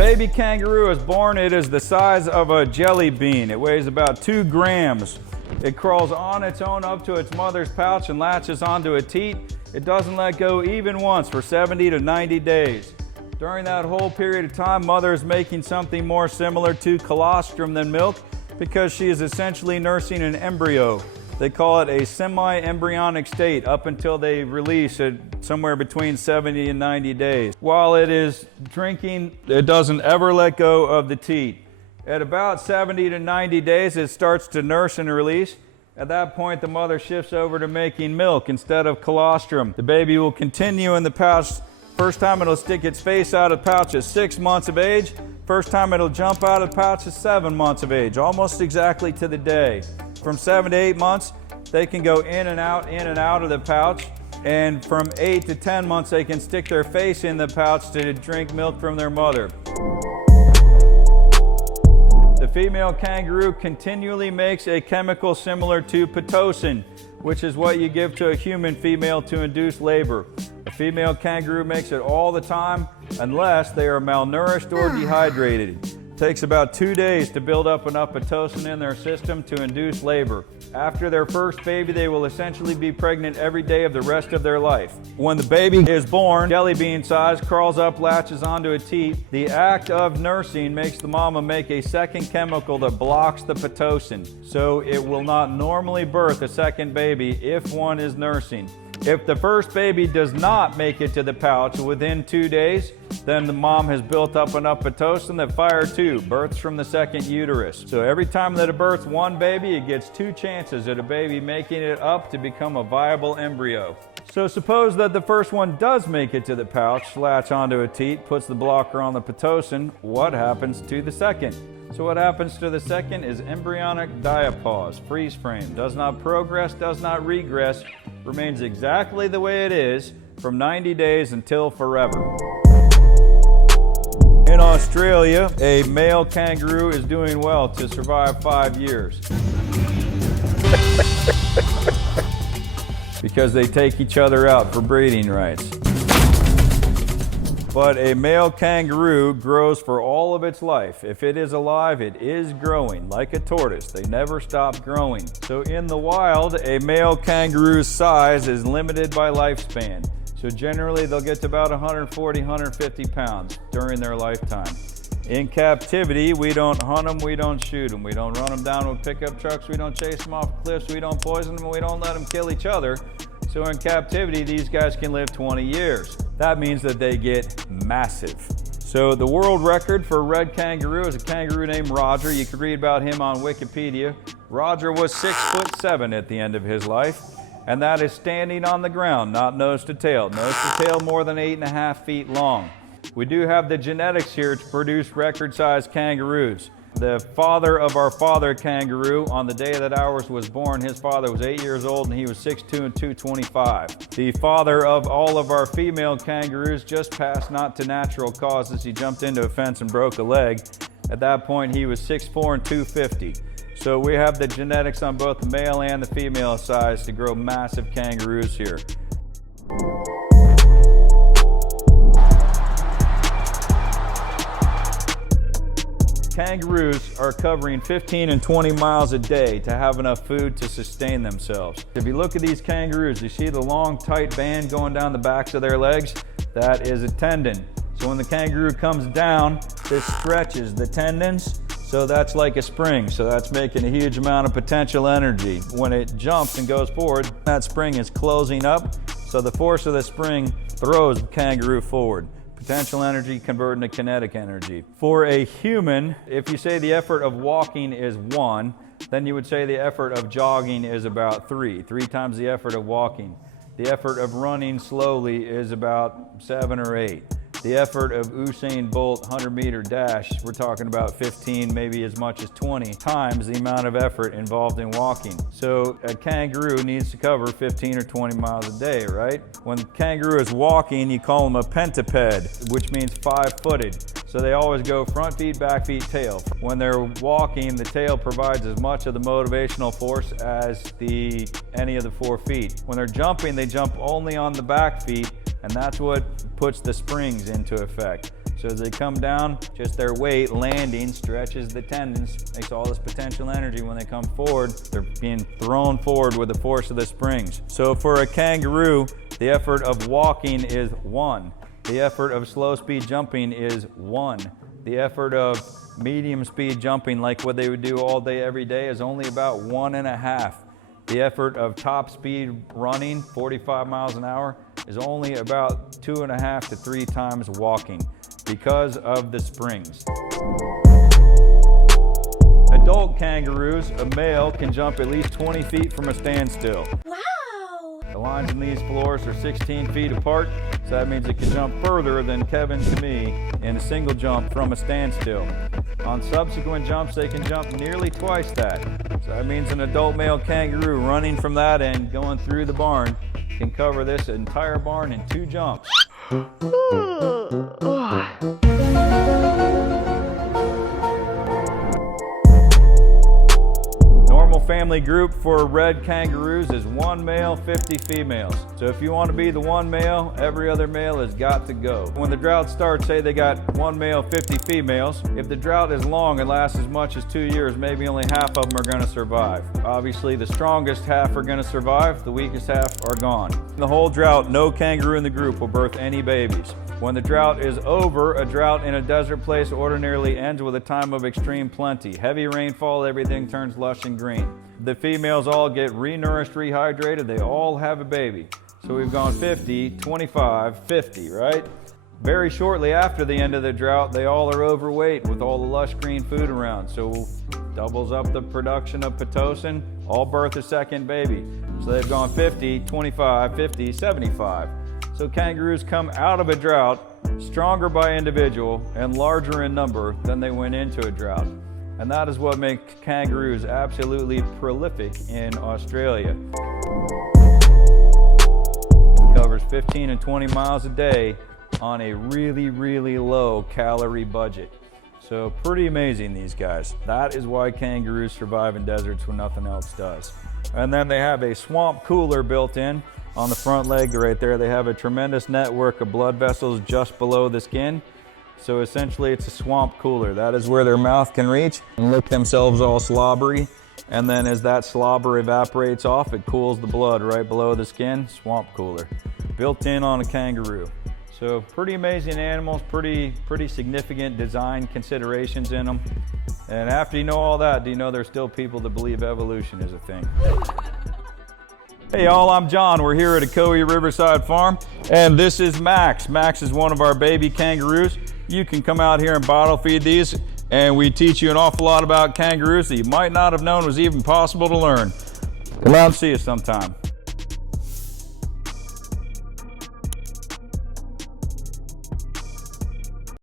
baby kangaroo is born, it is the size of a jelly bean. It weighs about 2 grams. It crawls on its own up to its mother's pouch and latches onto a teat. It doesn't let go even once for 70 to 90 days. During that whole period of time, mother is making something more similar to colostrum than milk because she is essentially nursing an embryo. They call it a semi-embryonic state up until they release it somewhere between 70 and 90 days. While it is drinking, it doesn't ever let go of the teat. At about 70 to 90 days, it starts to nurse and release. At that point, the mother shifts over to making milk instead of colostrum. The baby will continue in the pouch. First time it'll stick its face out of the pouch at 6 months of age. First time it'll jump out of the pouch at 7 months of age, almost exactly to the day. From 7 to 8 months, they can go in and out of the pouch. And from 8 to 10 months, they can stick their face in the pouch to drink milk from their mother. The female kangaroo continually makes a chemical similar to Pitocin, which is what you give to a human female to induce labor. A female kangaroo makes it all the time unless they are malnourished or dehydrated. It takes about 2 days to build up enough Pitocin in their system to induce labor. After their first baby, they will essentially be pregnant every day of the rest of their life. When the baby is born, jelly bean size, crawls up, latches onto a teat. The act of nursing makes the mama make a second chemical that blocks the Pitocin, so it will not normally birth a second baby if one is nursing. If the first baby does not make it to the pouch within 2 days, then the mom has built up enough Pitocin that fire 2, births from the second uterus. So every time that it births one baby, it gets 2 chances at a baby making it up to become a viable embryo. So suppose that the first one does make it to the pouch, latch onto a teat, puts the blocker on the Pitocin. What happens to the second? So what happens to the second is embryonic diapause, freeze frame, does not progress, does not regress, remains exactly the way it is from 90 days until forever. In Australia, a male kangaroo is doing well to survive 5 years. Because they take each other out for breeding rights. But a male kangaroo grows for all of its life. If it is alive, it is growing, like a tortoise. They never stop growing. So in the wild, a male kangaroo's size is limited by lifespan. So generally, they'll get to about 140, 150 pounds during their lifetime. In captivity, we don't hunt them, we don't shoot them. We don't run them down with pickup trucks, we don't chase them off cliffs, we don't poison them, we don't let them kill each other. So in captivity, these guys can live 20 years. That means that they get massive. So the world record for a red kangaroo is a kangaroo named Roger. You can read about him on Wikipedia. Roger was 6'7" at the end of his life, and that is standing on the ground, not nose to tail. Nose to tail more than 8.5 feet long. We do have the genetics here to produce record-sized kangaroos. The father of our father kangaroo, on the day that ours was born, his father was 8 years old and he was 6'2" and 225. The father of all of our female kangaroos just passed not to natural causes. He jumped into a fence and broke a leg. At that point, he was 6'4" and 250. So we have the genetics on both the male and the female size to grow massive kangaroos here. Kangaroos are covering 15 and 20 miles a day to have enough food to sustain themselves. If you look at these kangaroos, you see the long, tight band going down the backs of their legs? That is a tendon. So when the kangaroo comes down, this stretches the tendons. So that's like a spring. So that's making a huge amount of potential energy. When it jumps and goes forward, that spring is closing up. So the force of the spring throws the kangaroo forward. Potential energy converted into kinetic energy. For a human, if you say the effort of walking is 1, then you would say the effort of jogging is about 3 times the effort of walking. The effort of running slowly is about 7 or 8. The effort of Usain Bolt 100-meter dash, we're talking about 15, maybe as much as 20 times the amount of effort involved in walking. So a kangaroo needs to cover 15 or 20 miles a day, right? When the kangaroo is walking, you call them a pentaped, which means 5-footed. So they always go front feet, back feet, tail. When they're walking, the tail provides as much of the motivational force as any of the 4 feet. When they're jumping, they jump only on the back feet, And that's what puts the springs into effect. So as they come down, just their weight landing stretches the tendons, makes all this potential energy. When they come forward, they're being thrown forward with the force of the springs. So for a kangaroo, the effort of walking is 1. The effort of slow speed jumping is 1. The effort of medium speed jumping, like what they would do all day, every day, is only about 1.5. The effort of top speed running, 45 miles an hour, is only about 2.5 to 3 times walking because of the springs. Adult kangaroos, a male can jump at least 20 feet from a standstill. Wow! The lines in these floors are 16 feet apart, so that means it can jump further than Kevin to me in a single jump from a standstill. On subsequent jumps, they can jump nearly twice that. So that means an adult male kangaroo running from that end, going through the barn, can cover this entire barn in 2 jumps. Normal family group for red kangaroos is 1 male, 50 females. So if you want to be the 1 male, every other male has got to go. When the drought starts, say they got 1 male, 50 females. If the drought is long and lasts as much as 2 years, maybe only half of them are going to survive. Obviously, the strongest half are going to survive, the weakest half are gone. In the whole drought, no kangaroo in the group will birth any babies. When the drought is over, a drought in a desert place ordinarily ends with a time of extreme plenty. Heavy rainfall, everything turns lush and green. The females all get renourished, rehydrated, they all have a baby. So we've gone 50, 25, 50, right? Very shortly after the end of the drought, they all are overweight with all the lush green food around. So doubles up the production of Pitocin, all birth a second baby. So they've gone 50, 25, 50, 75. So kangaroos come out of a drought stronger by individual and larger in number than they went into a drought. And that is what makes kangaroos absolutely prolific in Australia. It covers 15 and 20 miles a day on a really, really low calorie budget. So pretty amazing, these guys. That is why kangaroos survive in deserts when nothing else does. And then they have a swamp cooler built in on the front leg right there. They have a tremendous network of blood vessels just below the skin. So essentially it's a swamp cooler. That is where their mouth can reach and lick themselves all slobbery. And then as that slobber evaporates off, it cools the blood right below the skin. Swamp cooler. Built in on a kangaroo. So pretty amazing animals, pretty significant design considerations in them. And after you know all that, do you know there's still people that believe evolution is a thing? Hey y'all, I'm John. We're here at Ocoee Riverside Farm, and this is Max. Max is one of our baby kangaroos. You can come out here and bottle feed these, and we teach you an awful lot about kangaroos that you might not have known was even possible to learn. Come out and see us sometime.